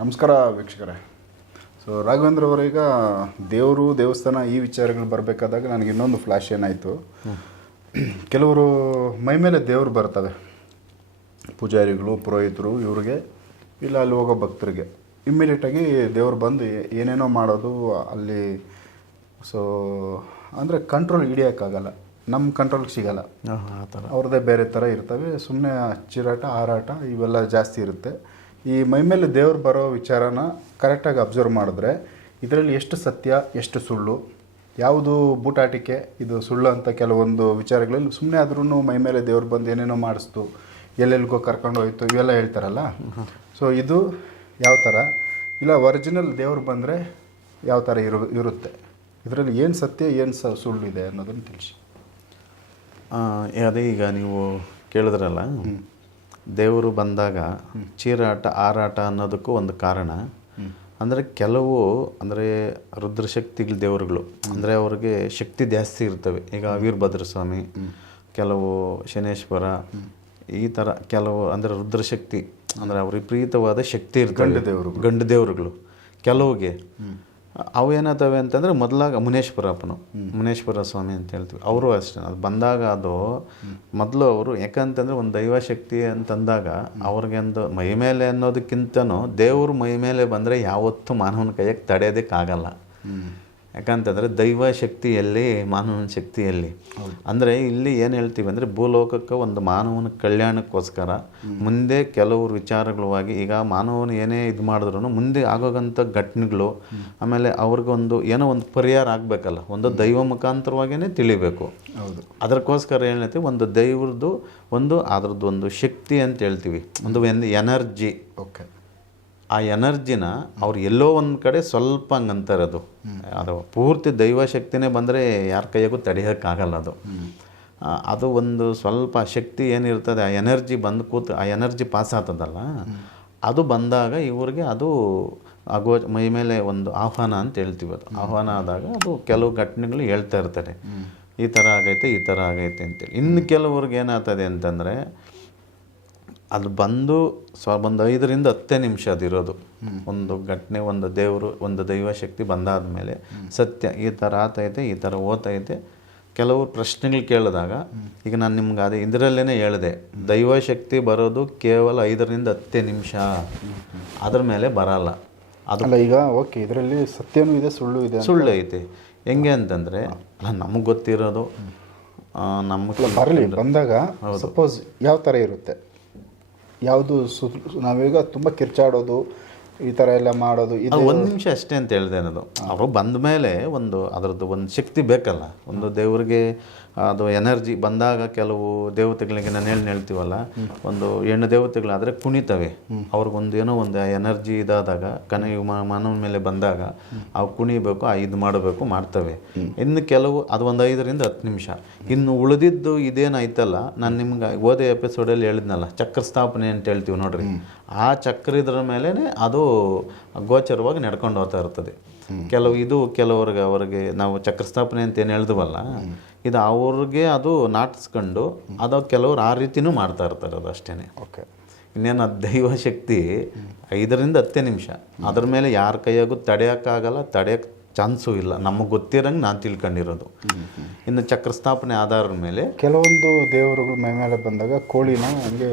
ನಮಸ್ಕಾರ ವೀಕ್ಷಕರೇ. ರಾಘವೇಂದ್ರ ಅವರೀಗ ದೇವರು ದೇವಸ್ಥಾನ ಈ ವಿಚಾರಗಳು ಬರಬೇಕಾದಾಗ ನನಗೆ ಇನ್ನೊಂದು ಫ್ಲ್ಯಾಶ್ ಏನಾಯಿತು, ಕೆಲವರು ಮೈ ಮೇಲೆ ದೇವರು ಬರ್ತವೆ, ಪೂಜಾರಿಗಳು ಪುರೋಹಿತರು ಇವ್ರಿಗೆ ಇಲ್ಲ ಅಲ್ಲಿ ಹೋಗೋ ಭಕ್ತರಿಗೆ ಇಮ್ಮಿಡಿಯೇಟಾಗಿ ದೇವ್ರು ಬಂದು ಏನೇನೋ ಮಾಡೋದು ಅಲ್ಲಿ. ಅಂದರೆ ಕಂಟ್ರೋಲ್ ಹಿಡಿಯೋಕ್ಕಾಗಲ್ಲ, ನಮ್ಮ ಕಂಟ್ರೋಲ್ಗೆ ಸಿಗಲ್ಲ. ಆ ಥರ ಅವ್ರದ್ದೇ ಬೇರೆ ಥರ ಇರ್ತವೆ. ಸುಮ್ಮನೆ ಚಿರಾಟ ಹಾರಾಟ ಇವೆಲ್ಲ ಜಾಸ್ತಿ ಇರುತ್ತೆ. ಈ ಮೈಮೇಲೆ ದೇವ್ರು ಬರೋ ವಿಚಾರನ ಕರೆಕ್ಟಾಗಿ ಅಬ್ಸರ್ವ್ ಮಾಡಿದ್ರೆ ಇದರಲ್ಲಿ ಎಷ್ಟು ಸತ್ಯ ಎಷ್ಟು ಸುಳ್ಳು, ಯಾವುದು ಬೂಟಾಟಿಕೆ ಇದು ಸುಳ್ಳು ಅಂತ ಕೆಲವೊಂದು ವಿಚಾರಗಳಲ್ಲಿ ಸುಮ್ಮನೆ ಆದ್ರೂ ಮೈಮೇಲೆ ದೇವ್ರು ಬಂದು ಏನೇನೋ ಮಾಡಿಸ್ತು, ಎಲ್ಲೆಲ್ಲಿಗೋ ಕರ್ಕೊಂಡು ಹೋಯ್ತು ಇವೆಲ್ಲ ಹೇಳ್ತಾರಲ್ಲ. ಇದು ಯಾವ ಥರ ಇಲ್ಲ ಒರಿಜಿನಲ್ ದೇವ್ರು ಬಂದರೆ ಯಾವ ಥರ ಇರುತ್ತೆ, ಇದರಲ್ಲಿ ಏನು ಸತ್ಯ ಏನು ಸುಳ್ಳು ಇದೆ ಅನ್ನೋದನ್ನು ತಿಳಿಸಿ. ಅದೇ ಈಗ ನೀವು ಕೇಳಿದ್ರಲ್ಲ, ದೇವರು ಬಂದಾಗ ಚೀರಾಟ ಹಾರಾಟ ಅನ್ನೋದಕ್ಕೂ ಒಂದು ಕಾರಣ. ಅಂದರೆ ಕೆಲವು ಅಂದರೆ ರುದ್ರಶಕ್ತಿಗಳ ದೇವರುಗಳು ಅಂದರೆ ಅವ್ರಿಗೆ ಶಕ್ತಿ ಜಾಸ್ತಿ ಇರ್ತವೆ. ಈಗ ವೀರಭದ್ರ ಸ್ವಾಮಿ, ಕೆಲವು ಶನೇಶ್ವರ, ಈ ಥರ ಕೆಲವು ಅಂದರೆ ರುದ್ರಶಕ್ತಿ ಅಂದರೆ ಅವ್ರ ವಿಪರೀತವಾದ ಶಕ್ತಿ ಇರ್ತವೆ ಗಂಡು ದೇವರುಗಳು. ಕೆಲವಿಗೆ ಅವು ಏನಾಗ್ತವೆ ಅಂತಂದರೆ ಮೊದಲಾಗ ಮುನೇಶ್ವರ ಸ್ವಾಮಿ ಅಂತ ಹೇಳ್ತೀವಿ, ಅವರು ಅಷ್ಟೇ. ಅದು ಬಂದಾಗ ಅದು ಮೊದಲು ಅವರು ಯಾಕಂತಂದರೆ ಒಂದು ದೈವಶಕ್ತಿ ಅಂತಂದಾಗ ಅವ್ರಿಗೆ ಒಂದು ಮೈಮೇಲೆ ಅನ್ನೋದಕ್ಕಿಂತನೂ ದೇವರು ಮೈಮೇಲೆ ಬಂದರೆ ಯಾವತ್ತೂ ಮಾನವನ ಕೈಯಾಗೆ ತಡೆಯೋದಕ್ಕಾಗಲ್ಲ. ಯಾಕಂತಂದರೆ ದೈವ ಶಕ್ತಿಯಲ್ಲಿ ಮಾನವನ ಶಕ್ತಿಯಲ್ಲಿ ಅಂದರೆ ಇಲ್ಲಿ ಏನು ಹೇಳ್ತೀವಿ ಅಂದರೆ ಭೂಲೋಕಕ್ಕೆ ಒಂದು ಮಾನವನ ಕಲ್ಯಾಣಕ್ಕೋಸ್ಕರ ಮುಂದೆ ಕೆಲವರು ವಿಚಾರಗಳವಾಗಿ ಈಗ ಮಾನವನು ಏನೇ ಇದು ಮಾಡಿದ್ರು ಮುಂದೆ ಆಗೋಗಂಥ ಘಟನೆಗಳು, ಆಮೇಲೆ ಅವ್ರಿಗೊಂದು ಏನೋ ಒಂದು ಪರಿಹಾರ ಆಗಬೇಕಲ್ಲ, ಒಂದು ದೈವ ಮುಖಾಂತರವಾಗಿಯೇ ತಿಳಿಬೇಕು. ಹೌದು, ಅದಕ್ಕೋಸ್ಕರ ಏನೈತಿ ಒಂದು ದೈವದ್ದು ಅದ್ರದ್ದು ಒಂದು ಶಕ್ತಿ ಅಂತ ಹೇಳ್ತೀವಿ, ಒಂದು ಎನರ್ಜಿ. ಓಕೆ, ಆ ಎನರ್ಜಿನ ಅವ್ರು ಎಲ್ಲೋ ಒಂದು ಕಡೆ ಸ್ವಲ್ಪ ಹಂಗಂತಾರೆ. ಅದು ಪೂರ್ತಿ ದೈವಶಕ್ತಿನೇ ಬಂದರೆ ಯಾರ ಕೈಯಾಗೂ ತಡೆಯೋಕ್ಕಾಗಲ್ಲ. ಅದು ಒಂದು ಸ್ವಲ್ಪ ಶಕ್ತಿ ಏನಿರ್ತದೆ, ಆ ಎನರ್ಜಿ ಬಂದು ಕೂತು ಆ ಎನರ್ಜಿ ಪಾಸ್ ಆಗ್ತದಲ್ಲ, ಅದು ಬಂದಾಗ ಇವ್ರಿಗೆ ಅದು ಮೈ ಮೇಲೆ ಒಂದು ಆಹ್ವಾನ ಅಂತ ಹೇಳ್ತೀವಿ. ಅದು ಆಹ್ವಾನ ಆದಾಗ ಅದು ಕೆಲವು ಘಟನೆಗಳು ಹೇಳ್ತಾ ಇರ್ತಾರೆ, ಈ ಥರ ಆಗೈತೆ ಅಂತೇಳಿ. ಇನ್ನು ಕೆಲವ್ರಿಗೆ ಏನಾಗ್ತದೆ ಅಂತಂದರೆ ಅದು ಬಂದು ಒಂದು 5 ರಿಂದ 10 ನಿಮಿಷ ಅದಿರೋದು ಒಂದು ಘಟನೆ. ಒಂದು ದೇವರು ಒಂದು ದೈವಶಕ್ತಿ ಬಂದಾದ ಮೇಲೆ ಸತ್ಯ ಈ ಥರ ಆತೈತೆ, ಈ ಥರ ಓತೈತೆ. ಕೆಲವು ಪ್ರಶ್ನೆಗಳು ಕೇಳಿದಾಗ ಈಗ ನಾನು ನಿಮ್ಗೆ ಅದೇ ಇದರಲ್ಲೇ ಹೇಳಿದೆ, ದೈವಶಕ್ತಿ ಬರೋದು ಕೇವಲ 5 ರಿಂದ 10 ನಿಮಿಷ, ಅದ್ರ ಮೇಲೆ ಬರಲ್ಲ. ಅದಲ್ಲ ಈಗ ಓಕೆ, ಇದರಲ್ಲಿ ಸತ್ಯನೂ ಇದೆ ಸುಳ್ಳು ಐತೆ. ಹೆಂಗೆ ಅಂತಂದರೆ ನಮಗೆ ಗೊತ್ತಿರೋದು ನಮಗೆ ಬರಲಿ ಬಂದಾಗ ಸಪೋಸ್ ಯಾವ ಥರ ಇರುತ್ತೆ, ಯಾವುದು ನಾವೀಗ ತುಂಬ ಕಿರ್ಚಾಡೋದು ಈ ಥರ ಎಲ್ಲ ಮಾಡೋದು ಇದು 1 ನಿಮಿಷ ಅಷ್ಟೇ ಅಂತ ಹೇಳಿದೆ ಅನ್ನೋದು. ಅವರು ಬಂದ ಮೇಲೆ ಅದರದ್ದು ಒಂದು ಶಕ್ತಿ ಬೇಕಲ್ಲ. ಒಂದು ದೇವರಿಗೆ ಅದು ಎನರ್ಜಿ ಬಂದಾಗ ಕೆಲವು ದೇವತೆಗಳಿಗೆ ನಾನು ಹೇಳ್ತೀವಲ್ಲ, ಒಂದು ಹೆಣ್ಣು ದೇವತೆಗಳಾದರೆ ಕುಣಿತವೆ, ಅವ್ರಿಗೊಂದು ಏನೋ ಒಂದು ಎನರ್ಜಿ ಇದಾದಾಗ ಮಾನವನ ಮೇಲೆ ಬಂದಾಗ ಅವು ಕುಣಿಬೇಕು, ಇದು ಮಾಡಬೇಕು, ಮಾಡ್ತವೆ. ಇನ್ನು ಕೆಲವು ಅದು ಒಂದು 5 ರಿಂದ 10 ನಿಮಿಷ. ಇನ್ನು ಉಳಿದಿದ್ದು ಇದೇನಾಯ್ತಲ್ಲ, ನಾನು ನಿಮ್ಗೆ ಓದೇ ಎಪಿಸೋಡಲ್ಲಿ ಹೇಳಿದ್ನಲ್ಲ, ಚಕ್ರ ಸ್ಥಾಪನೆ ಅಂತ ಹೇಳ್ತೀವಿ ನೋಡ್ರಿ, ಆ ಚಕ್ರ ಇದ್ರ ಮೇಲೇ ಅದು ಗೋಚರವಾಗಿ ನಡ್ಕೊಂಡು ಹೋಗ್ತಾ ಇರ್ತದೆ. ಕೆಲವ್ರಿಗೆ ಅವ್ರಿಗೆ ನಾವು ಚಕ್ರಸ್ಥಾಪನೆ ಅಂತ ಏನು ಹೇಳಿದ್ವಲ್ಲ, ಇದು ಅವ್ರಿಗೆ ಅದು ನಾಟಿಸ್ಕೊಂಡು ಅದು ಕೆಲವ್ರು ಆ ರೀತಿನೂ ಮಾಡ್ತಾ ಇರ್ತಾರೆ. ಅದು ಅಷ್ಟೇ. ಓಕೆ, ಇನ್ನೇನು ಅದು ದೈವಶಕ್ತಿ 5 ರಿಂದ 10 ನಿಮಿಷ, ಅದ್ರ ಮೇಲೆ ಯಾರ ಕೈಯಾಗೂ ತಡೆಯೋಕ್ಕಾಗಲ್ಲ, ತಡೆಯೋಕ್ಕೆ ಚಾನ್ಸು ಇಲ್ಲ, ನಮಗೆ ಗೊತ್ತಿರಂಗೆ ನಾನು ತಿಳ್ಕೊಂಡಿರೋದು. ಇನ್ನು ಚಕ್ರಸ್ಥಾಪನೆ ಆಧಾರದ ಮೇಲೆ ಕೆಲವೊಂದು ದೇವರುಗಳು ಮೈ ಮೇಲೆ ಬಂದಾಗ ಕೋಳಿನ ಹಂಗೆ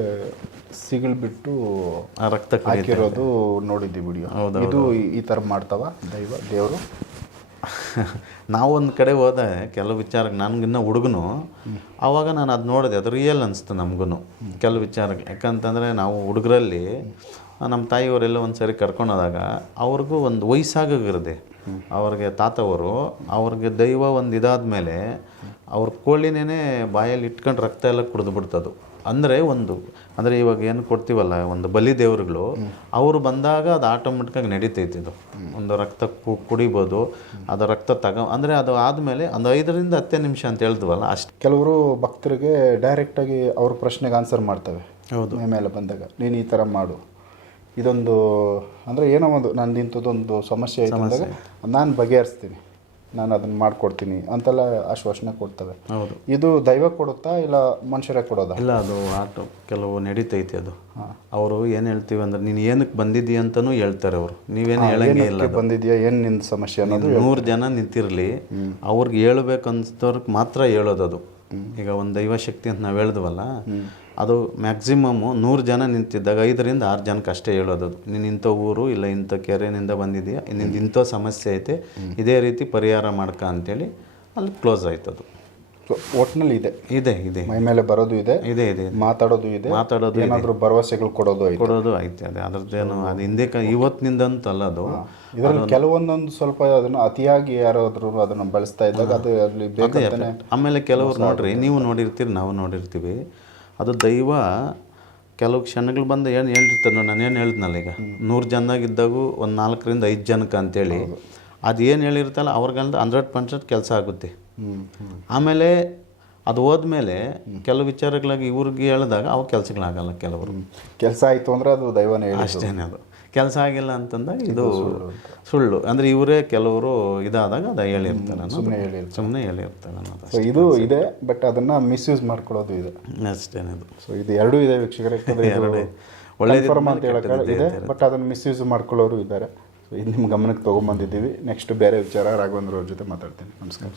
ಸಿಗಲ್ಬಿಟ್ಟು ರಕ್ತ ಹಾಕಿರೋದು ನೋಡಿದ್ವಿ ವಿಡಿಯೋ. ಇದು ಈ ಥರ ಮಾಡ್ತಾವ ದೇವರು? ನಾವು ಒಂದು ಕಡೆ ಹೋದೆ ಕೆಲವು ವಿಚಾರಕ್ಕೆ, ನನಗಿನ್ನ ಹುಡುಗನು ಆವಾಗ ನಾನು ಅದು ನೋಡಿದೆ, ಅದು ರಿಯಲ್ ಅನಿಸ್ತು ನಮಗೂ ಕೆಲವು ವಿಚಾರಕ್ಕೆ. ಯಾಕಂತಂದರೆ ನಾವು ಹುಡುಗರಲ್ಲಿ ನಮ್ಮ ತಾಯಿಯವರೆಲ್ಲ ಒಂದು ಸರಿ ಕರ್ಕೊಂಡೋದಾಗ ಅವ್ರಿಗೂ ಒಂದು ವಯಸ್ಸಾಗಿರುತ್ತೆ, ಅವ್ರಿಗೆ ತಾತವರು ಅವ್ರಿಗೆ ದೈವ ಒಂದು ಇದಾದ ಮೇಲೆ ಅವ್ರ ಕೋಳಿನೇ ಬಾಯಲ್ಲಿ ಇಟ್ಕೊಂಡು ರಕ್ತ ಎಲ್ಲ ಕುಡಿದು ಬಿಡ್ತದು. ಅಂದರೆ ಇವಾಗ ಏನು ಕೊಡ್ತೀವಲ್ಲ ಒಂದು ಬಲಿ ದೇವರುಗಳು, ಅವರು ಬಂದಾಗ ಅದು ಆಟೋಮೆಟಿಕ್ಕಾಗಿ ನಡೀತೈತಿ. ಇದು ಒಂದು ರಕ್ತ ಕುಡಿಬೋದು, ಅದು ರಕ್ತ ಅಂದರೆ ಅದು ಆದಮೇಲೆ ಒಂದು 5 ರಿಂದ 10 ನಿಮಿಷ ಅಂತ ಹೇಳ್ತೀವಲ್ಲ ಅಷ್ಟು. ಕೆಲವರು ಭಕ್ತರಿಗೆ ಡೈರೆಕ್ಟಾಗಿ ಅವ್ರ ಪ್ರಶ್ನೆಗೆ ಆನ್ಸರ್ ಮಾಡ್ತವೆ. ಹೌದು, ಮೇಲೆ ಬಂದಾಗ ನೀನು ಈ ಥರ ಮಾಡು, ಇದೊಂದು ಅಂದರೆ ಏನೋ ಒಂದು ನಂದು ಇಂಥದ್ದೊಂದು ಸಮಸ್ಯೆ ಐತೆ ಅಂದಾಗ ನಾನು ಬಗೆಹರಿಸ್ತೀನಿ, ನಾನು ಅದನ್ನು ಮಾಡಿಕೊಡ್ತೀನಿ ಅಂತೆಲ್ಲ ಆಶ್ವಾಸನೆ ಕೊಡ್ತವೆ. ಹೌದು. ಇದು ದೈವ ಕೊಡುತ್ತಾ ಇಲ್ಲ ಮನುಷ್ಯರೇ ಕೊಡೋದಾ? ಇಲ್ಲ, ಅದು ಆಟೋ ಕೆಲವು ನಡೀತೈತಿ. ಅದು ಅವರು ಏನು ಹೇಳ್ತೀವಿ ಅಂದ್ರೆ ನೀನು ಏನಕ್ಕೆ ಬಂದಿದ್ದೀಯ ಅಂತಲೂ ಹೇಳ್ತಾರೆ ಅವರು. ನೀವೇನು ಹೇಳಂಗೆ ಇಲ್ಲ. ಬಂದಿದೆಯಾ, ಏನು ನಿನ್ನ ಸಮಸ್ಯೆ ಅನ್ನೋದು 100 ಜನ ನಿಂತಿರಲಿ, ಅವ್ರಿಗೆ ಹೇಳ್ಬೇಕು ಅನ್ಸೋರ್ಗೆ ಮಾತ್ರ ಹೇಳೋದು ಅದು. ಈಗ ಒಂದು ದೈವಶಕ್ತಿ ಅಂತ ನಾವು ಹೇಳಿದ್ವಲ್ಲ, ಅದು ಮ್ಯಾಕ್ಸಿಮಮ್ಮು 100 ಜನ ನಿಂತಿದ್ದಾಗ 5 ರಿಂದ 6 ಜನಕ್ಕೆ ಅಷ್ಟೇ ಹೇಳೋದು. ನೀನು ಇಂಥ ಊರು ಇಲ್ಲ ಇಂಥ ಕೆರೆನಿಂದ ಬಂದಿದೆಯಾ, ನಿಂದು ಇಂಥ ಸಮಸ್ಯೆ ಐತೆ, ಇದೇ ರೀತಿ ಪರಿಹಾರ ಮಾಡ್ಕ ಅಂತೇಳಿ ಅಲ್ಲಿ ಕ್ಲೋಸ್ ಆಯ್ತದು. ಒಟ್ಟಿನಲ್ಲಿ ಇದೆ ಇದೆ ಇದೆ ಮೈ ಮೇಲೆ ಬರೋದು ಇದೆ, ಇದೆ ಇದೆ ಮಾತಾಡೋದು ಇದೆ, ಏನಾದರೂ ಭರವಸೆಗಳು ಕೊಡೋದು ಐತೆ. ಅದೇ ಅದ್ರದ್ದೇನು ಅದು ಹಿಂದೆ ಇವತ್ತಿನಿಂದ ಅಂತಲ್ಲ ಅದು. ಇದರಲ್ಲಿ ಕೆಲವೊಂದೊಂದು ಸ್ವಲ್ಪ ಅದನ್ನು ಅತಿಯಾಗಿ ಯಾರಾದ್ರೂ ಅದನ್ನು ಬಳಸ್ತಾ ಇದ್ದಾಗ ಅದು ಅಲ್ಲಿ ಬೇಕಂತಾನೆ. ಆಮೇಲೆ ಕೆಲವರು ನೋಡ್ರಿ, ನೀವು ನೋಡಿರ್ತೀರಿ, ನಾವು ನೋಡಿರ್ತೀವಿ, ಅದು ದೈವ ಕೆಲವು ಕ್ಷಣಗಳು ಬಂದು ಏನು ಹೇಳಿರ್ತಾರೆ ನೋಡಿ. ನಾನು ಏನು ಹೇಳಿದ್ನಲ್ಲ, ಈಗ 100 ಜನಾಗಿದ್ದಾಗೂ ಒಂದು 4 ರಿಂದ 5 ಜನಕ್ಕೆ ಅಂತೇಳಿ ಅದು ಏನು ಹೇಳಿರ್ತಲ್ಲ ಅವ್ರಿಗಂತ 100% ಕೆಲಸ ಆಗುತ್ತೆ. ಆಮೇಲೆ ಅದು ಹೋದ್ಮೇಲೆ ಕೆಲವು ವಿಚಾರಗಳಾಗಿ ಇವ್ರಿಗೆ ಹೇಳಿದಾಗ ಅವು ಕೆಲಸಗಳಾಗಲ್ಲ. ಕೆಲವರು ಕೆಲಸ ಆಯಿತು ಅಂದರೆ ಅದು ದೈವನೇ ಅಷ್ಟೇನೆ. ಅದು ಕೆಲಸ ಆಗಿಲ್ಲ ಅಂತಂದಾಗ ಇದು ಸುಳ್ಳು ಅಂದರೆ ಇವರೇ ಕೆಲವರು ಇದಾದಾಗ ಅದು ಹೇಳಿರ್ತಾರೆ, ಸುಮ್ಮನೆ ಹೇಳಿರ್ತಾರೆ ಅನ್ನೋದು. ಸೊ ಇದು ಇದೆ, ಬಟ್ ಅದನ್ನು ಮಿಸ್ಯೂಸ್ ಮಾಡ್ಕೊಳ್ಳೋದು ಇದೆ ಅಷ್ಟೇನೆ. ಅದು ಸೊ ಇದು ಎರಡೂ ಇದೆ ವೀಕ್ಷಕರೇ. ಒಳ್ಳೆಯ ಅಂತ ಹೇಳೋಕ್ಕೆ ಇದೆ, ಬಟ್ ಅದನ್ನು ಮಿಸ್ಯೂಸ್ ಮಾಡ್ಕೊಳ್ಳೋರು ಇದ್ದಾರೆ. ಸೊ ಇದು ನಿಮ್ಮ ಗಮನಕ್ಕೆ ತೊಗೊಂಬಂದಿದ್ದೀವಿ. ನೆಕ್ಸ್ಟ್ ಬೇರೆ ವಿಚಾರ ರಾಘವೇಂದ್ರ ಅವ್ರ ಜೊತೆ ಮಾತಾಡ್ತೀನಿ. ನಮಸ್ಕಾರ.